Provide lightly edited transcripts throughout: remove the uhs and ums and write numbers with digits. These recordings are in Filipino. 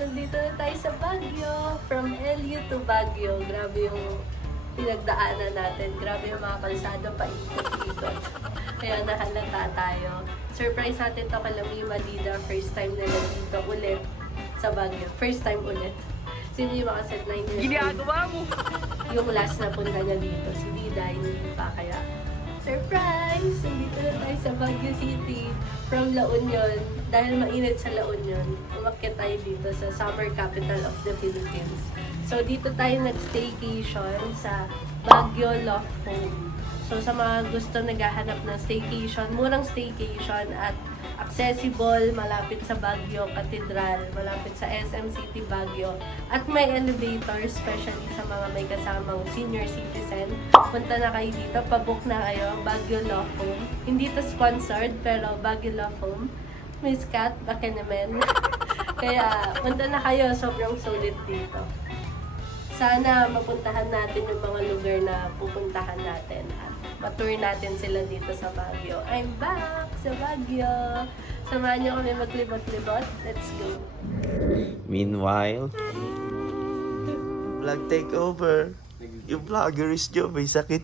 nandito na tayo sa Baguio. From LU to Baguio. Grabe yung pinagdaanan natin. Grabe yung mga kalsada pa ikot-ikot. Kaya nahalata tayo. Surprise natin to kay Lami Madida. First time na nandito ulit sa Baguio. First time ulit. Sino yung makaset 9 years old? Ginagawa mo! Yung last na punta niya dito, si Dida, hindi pa. Kaya, surprise! Nandito na tayo sa Baguio City. From La Union, dahil mainit sa La Union, umakyat tayo dito sa summer capital of the Philippines. So, dito tayo nag-staycation sa Baguio Loft Home. So, sa mga gusto naghahanap ng staycation, murang staycation at accessible, malapit sa Baguio Cathedral, malapit sa SM City Baguio, at may elevator, especially sa mga may kasamang senior citizen. Punta na kayo dito, pabook na kayo, Baguio Loft Home. Hindi to sponsored, pero Baguio Loft Home. Miss Kat, baka naman. Kaya, punta na kayo, sobrang sulit dito. Sana mapuntahan natin yung mga lugar na pupuntahan natin at matour natin sila dito sa Baguio. I'm back sa Baguio! Samahan niyo kami maglibot-libot. Let's go! Meanwhile, vlog takeover. Yung vlogger's job may sakit.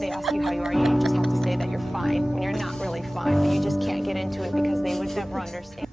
They ask you how you are, you just have to say that you're fine when you're not really fine, but you just can't get into it because they would never understand.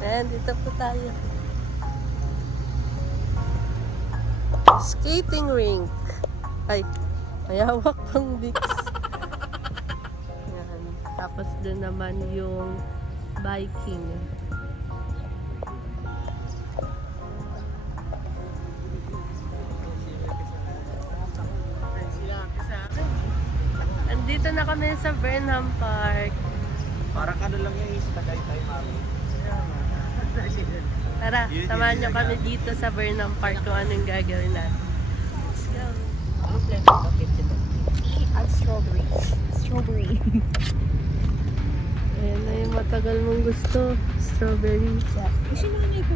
Ayan, dito po tayo. Skating rink. Ay, may hawak pang Vicks. Ayan. Tapos doon naman yung biking. Andito na kami sa Burnham Park. Parang ano lang yung isa Tagaytay, mami. Tara, samahan nyo kami dito sa Burnham Park kung anong gagawin natin. Let's go! Add strawberry. Strawberry. Ayan na yung matagal mong gusto. Strawberry. Gusto nyo na ito.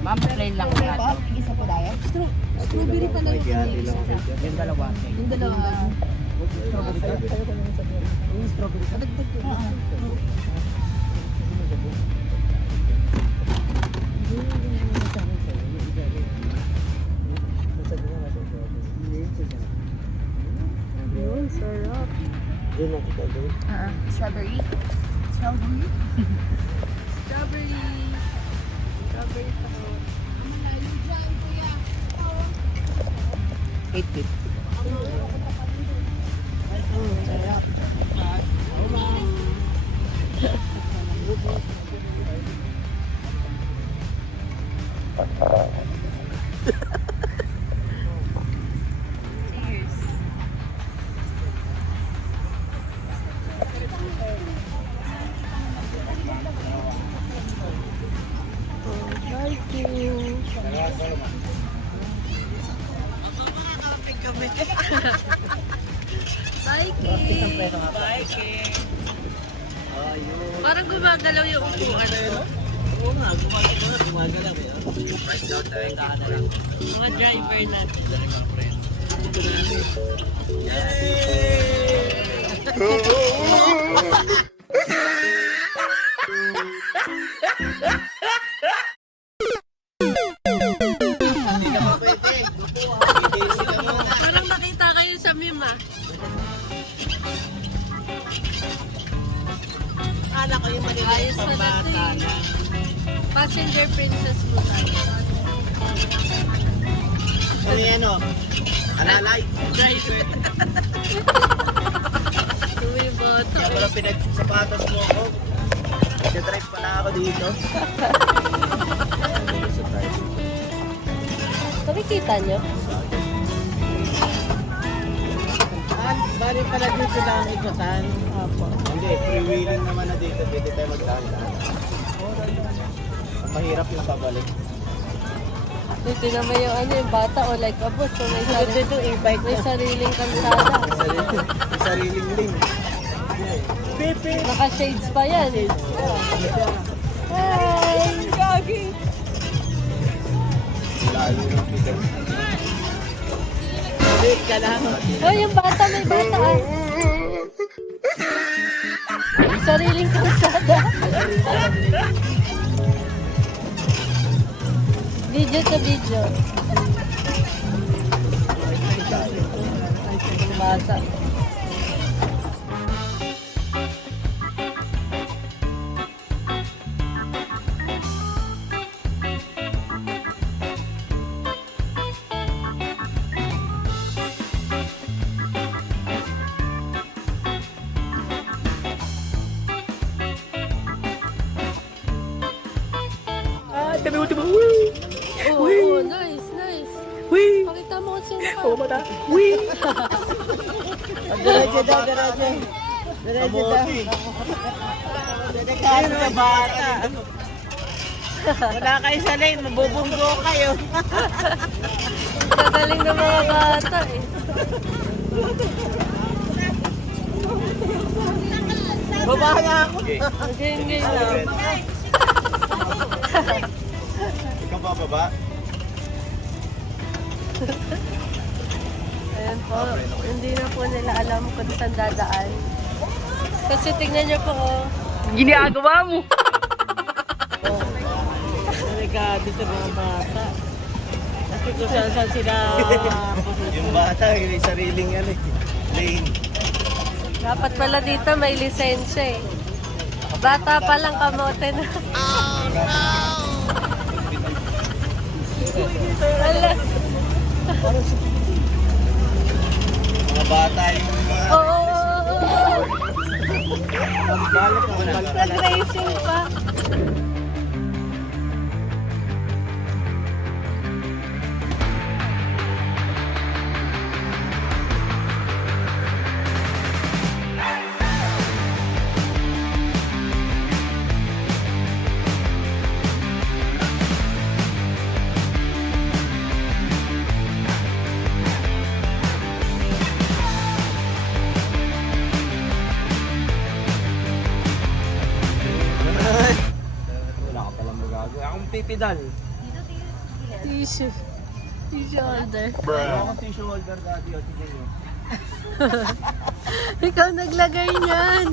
Ma'am, plain lang yan. Isa po tayo. Strawberry pala yung yung dalawa. Yung dalawa. Strawberry ka? Yung strawberry ka? Dagdag ko. Yun, sarap. Yun lang kita doon. Strawberry? Strawberry? Strawberry. Strawberry pa ko. 8-8. Sarap. Cheers. Biking. Biking. Parang gumagalaw yung upuan. Oo nga, gumagalaw eh. Mga driver natin. Parang nakita kayo sa meme ah. Akala ko yung maliliit Ayos pang pala to bata eh. na. Passenger princess mo tayo. Ano yan o? Alalay. Driver. Tumibot. Kaya pala pinagsapatos mo ako. Nag-drive pala ako dito. Nakikita nyo? Bari pala dito lang ikutan. Apo. Hindi, freewheeling naman na dito. Pwede tayo magdaan-daan. Mahirap na pabalik. Dito naman yung ano yung bata o like a bus. So may, Dito, e-bike may na. sariling kalsada. May sariling lane. Pepe! Naka-shades pa yan. Hi! Gagi! Lalo ng pigang. Hindi, ka lang. Oh, yung bata, may bata ah. May sariling kalsada. Video to video. Yung bata. Oo, nice, nice. Pakita mo kung sino ka. Diretso daw, diretso. Diretso daw. Diretso sa bata. Wala kayo sa lane, mabubunggo kayo. Gagaling ng mga bata eh. Baba na ako. Ganyan lang. Ikaw ba baba? Ayan po, hindi na po nila alam kung saan dadaan. Kasi tingnan niyo po, oh. Ginagawa mo! Delikado sa mga bata. Kasi kung saan sila... Yung bata, may sariling ano, lane. Dapat pala dito may lisensya eh. Bata pa lang kamote na. Oh no! Wala. Mga bata yung mga... Oo. Balot ako na. Nag-racing pa. Wala ka palang magagawa. Akong pipidal. Tissue. Tissue holder. Akong tissue holder dati. O, tignan nyo. Ikaw naglagay niyan.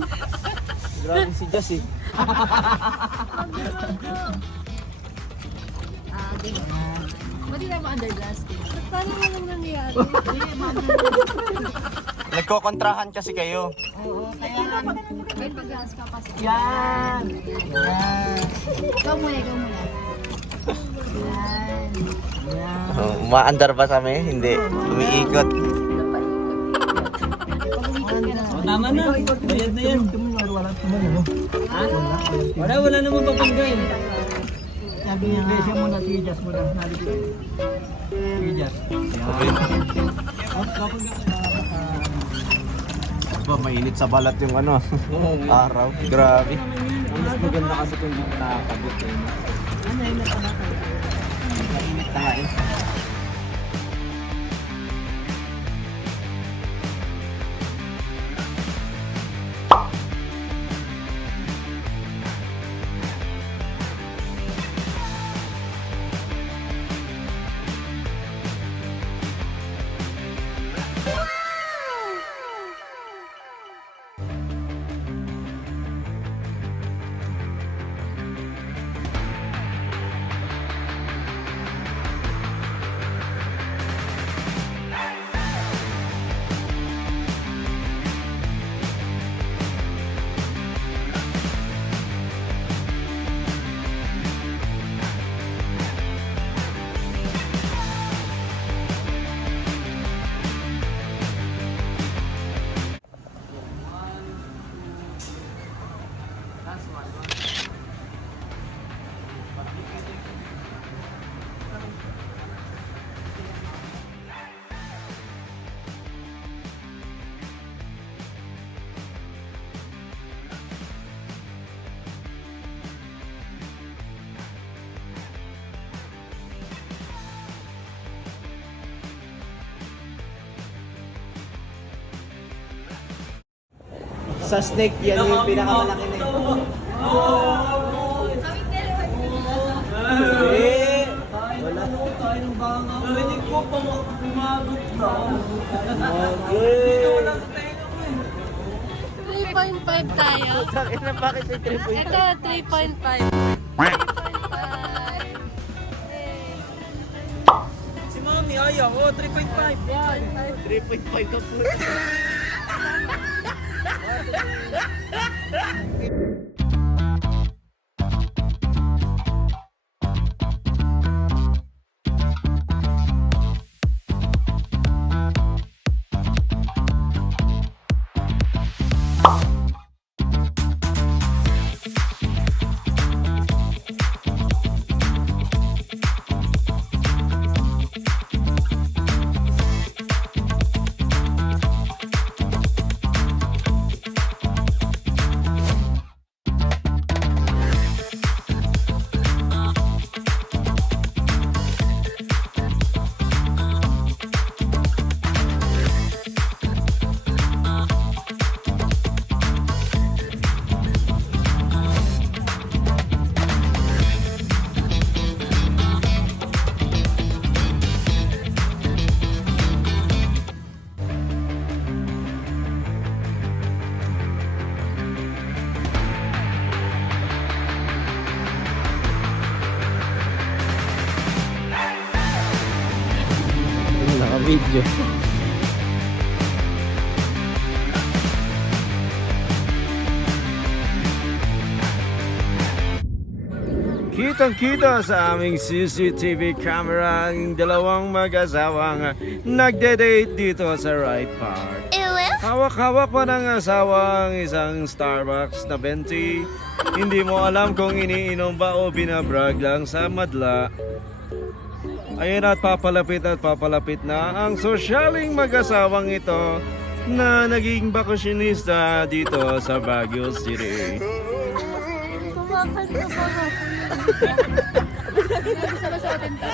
Grabe si Jess eh. Ba't di na ba underglass? Paano mo lang nangyari? Nagkokontrahan kasi kayo. Oo, kaya may pag-glass ka pa. Yan! Ikaw muna, ikaw muna. Yan. Umaandar ba kami? Hindi. Umiikot. Tama na. Bayad na yan. Wala naman papinggay. Sabi niya, siya muna, si Jess muna. Si Jess. Ba, mainit sa balat yung ano. Araw. Grabe. Ang mas maganda kasi kung hindi nakakabot eh. Ano yun na pala kayo? Mainit na nga eh. Sa snake, yan yung pinakamalaki na yun. Eh, wala. Tayo ng banga. Narinig ko pa pumagot na. Okay. 3.5 tayo. Bakit na bakit may 3.5? Ito, 3.5. 3.5. Si Mami, ayaw ko. 3.5. 3.5 ka po. Naka-video. Kitang-kita sa aming CCTV camera ang dalawang mag-asawang nagde-date dito sa Wright Park. Hawak-hawak pa ng asawa ang isang Starbucks na 20. Hindi mo alam kung iniinom ba o binabrag lang sa madla. Ayun at papalapit na ang sosyaling mag-asawang ito na naging bakasyonista dito sa Baguio City. Kumakanta pa ako. Gusto ba sa atin to?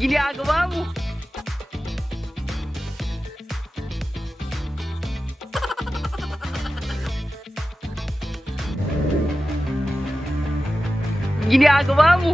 Ginagawa mo. Ginagawa mo.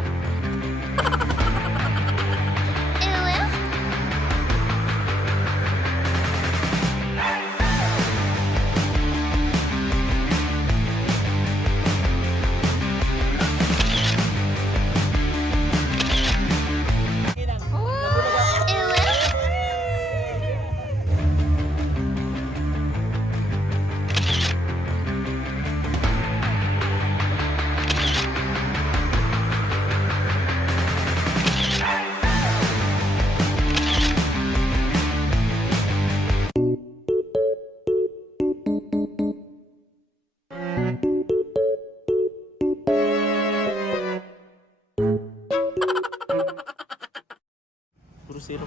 Puro 0.5.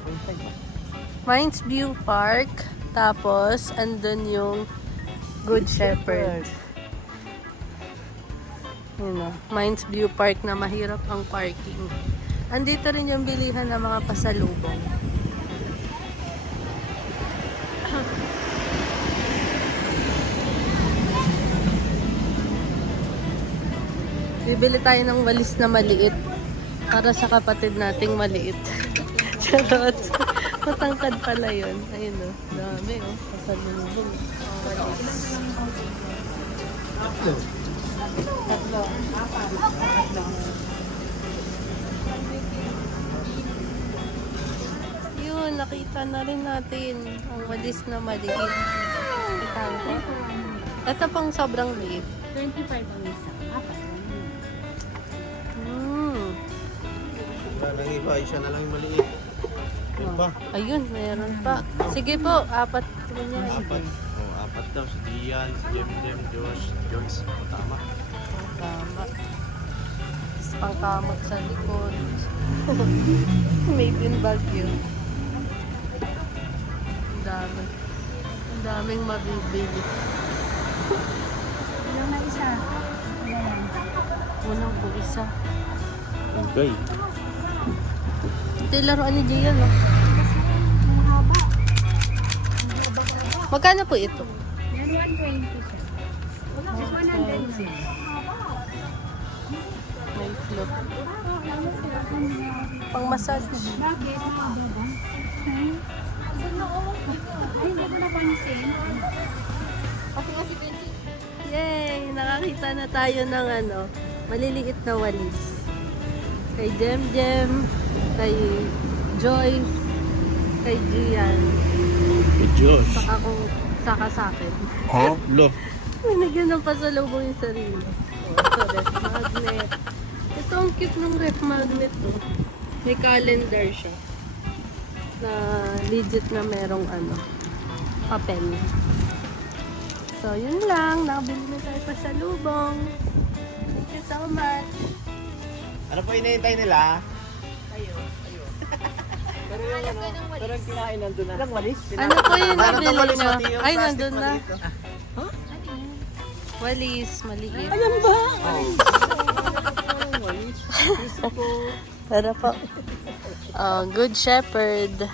Mines View Park. Tapos, andun yung Good Shepherd. Yun o. Mines View Park na mahirap ang parking. Andito rin yung bilihan ng mga pasalubong. Bibili tayo ng walis na maliit para sa kapatid nating maliit. Charot. Matangkad pala yun. Ayun o. Dami o. Pasalubong. Walis. Tatlo. Yun, nakita na rin natin ang walis na maliit. Kita mo? Ito pang sobrang liit. 25 ang isa. Apat. Walang iba, isa na lang yung maliit. Yan ba? Ayun, meron pa. Sige po, apat po niya. Apat. Oh, apat daw. Si Dian, si Jem, Joyce. Oh, tama. Tama. Tapos pangkamot sa likod. Made in Baguio. Ang dami. Ang daming mabibili. Ilang na isa? Ayan. Unang po isa. Okay. Ito yung laruan ni Gian, no? Magkano po ito? Yan 120 siya. Wala, 100 na. May float. Pang massage. Bakit? Mahaba. Ay, hindi ko napansin. Yay! Nakakita na tayo ng maliliit na walis. Kay Jem, kay Joyce, kay Gian, Diyos. saka sa akin. Oh, lo. Binigyan ng pasalubong yung sarili. Ito, ref magnet. Ito ang cute ng ref magnet. Oh. May calendar siya. Na legit na merong papel. So, yun lang. Nakabili na tayo pasalubong. Thank you so much. Ano po hinihintay nila? Pero yung kinain nandun na. Ilang walis? Ano po yung Meron nabili tong walis, nyo? pati yung Ay, plastic nandun na. maliit, oh. Walis, maliit. Ayan ba? Tara po. Good Shepherd.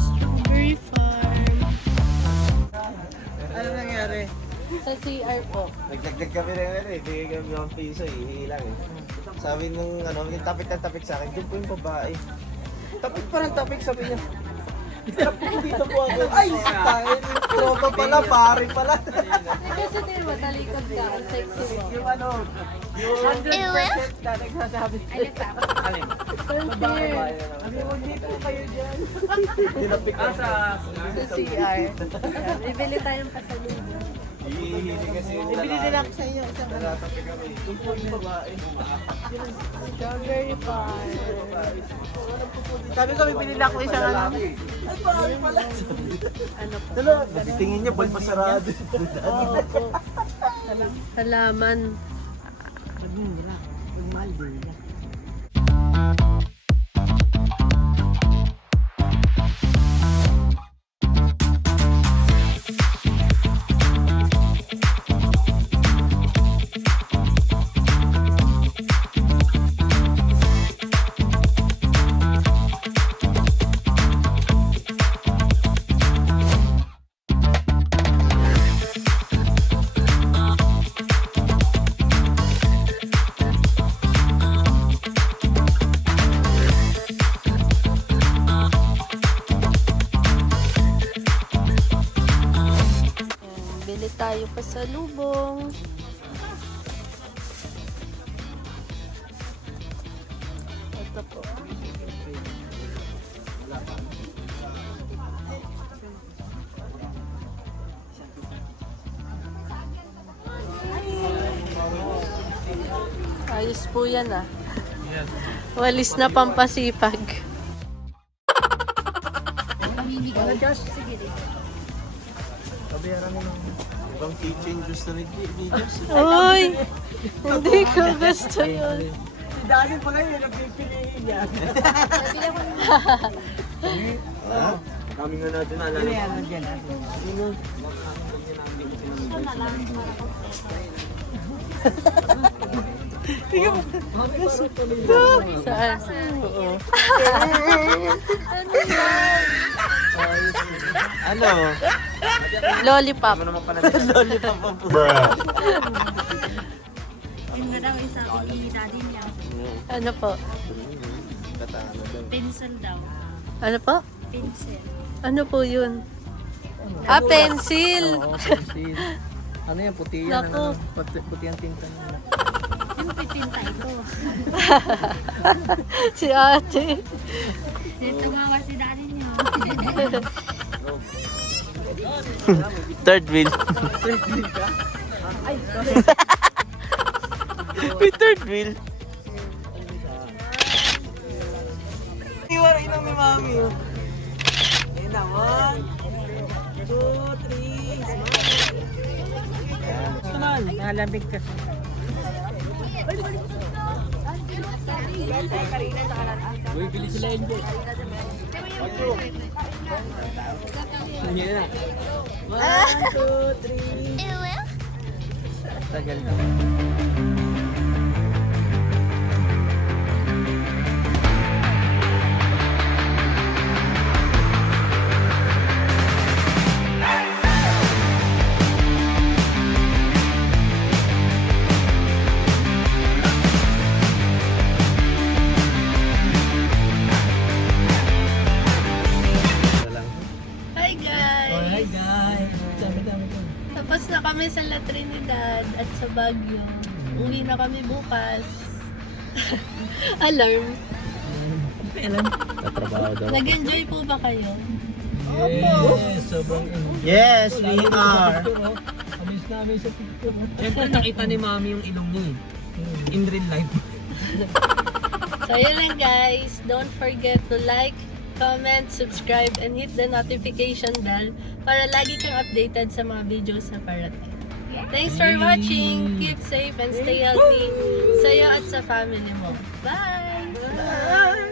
Strawberry Farm. Ano nangyari? Sa CR po. Nagdagdag kami rin bigay kami ng piso, hihingi lang Sabi nung yung tapik na tapik sa akin, doon po yung babae. Tapik parang tapik, sabi niya. Dito po ako. Ay, tayo. Tropa pala, pare pala. Kasi din mo, talikod ka. Ang sexy mo. Yung yung 100% na nagsasabi. Alin? Consider. Sabi, huwag dito kayo dyan. Dinapik ka sa Sa CR. Ayan, bibili tayong pasalubong. Hihingi kasi yung Ibili nila ako sa inyo. Natatapik kami. Doon po yung babae. Strawberry Farm. Sabi ko, bibili nila ako isang ano. Ay, pare pala. Ano po? Tingin niya, bal pasarado. Opo. Salaman. Bili tayo pa sa lubong. Ito po. Ayos po yan ah. Walis na pampasipag. Sabihan namin ng ibang teaching gusto ni Diyos. Uy! Hindi ko gusto yun. Si Daniel pa ngayon, nagpipiliin niya. Ha? Kami nga natin alala. Yan, nandiyan. Saan? Ano? Lollipop. Ano naman pala lollipop ang puso? Yun na daw yung sabi ni daddy niya. Ano po? Katano daw. Pencil daw. Ano po? Pencil. Ano po yun? Ah, pencil! Pencil. Ano yan? Puti yan. Naku. Puti ang tinta nila. Yung pitinta ito. Si ate. Tumawa si daddy niya. Third wheel. May third wheel. Iwaray lang ni Mami. Ayun na, 1, 2, 3, smile. Gusto naman, nalamig ka. Uy, bili sila Enjo. Yan na. 1, 2, 3. Tagal na. Hi guys! Oh, hi guys. Dami-dami ko. Tapos na kami sa La Trinidad at sa Baguio. Uwi na kami bukas. Alarm. Kailan? Tatrabaho daw. Nag-enjoy po ba kayo? Yes, sobrang Yes, we are. Amis na amis sa picture. Siyempre nakita ni Mami yung ilong niya eh. In real life. So yun lang guys. Don't forget to like, comment, subscribe, and hit the notification bell para lagi kang updated sa mga videos na parating. Thanks for watching. Keep safe and stay healthy sa'yo at sa family mo. Bye! Bye!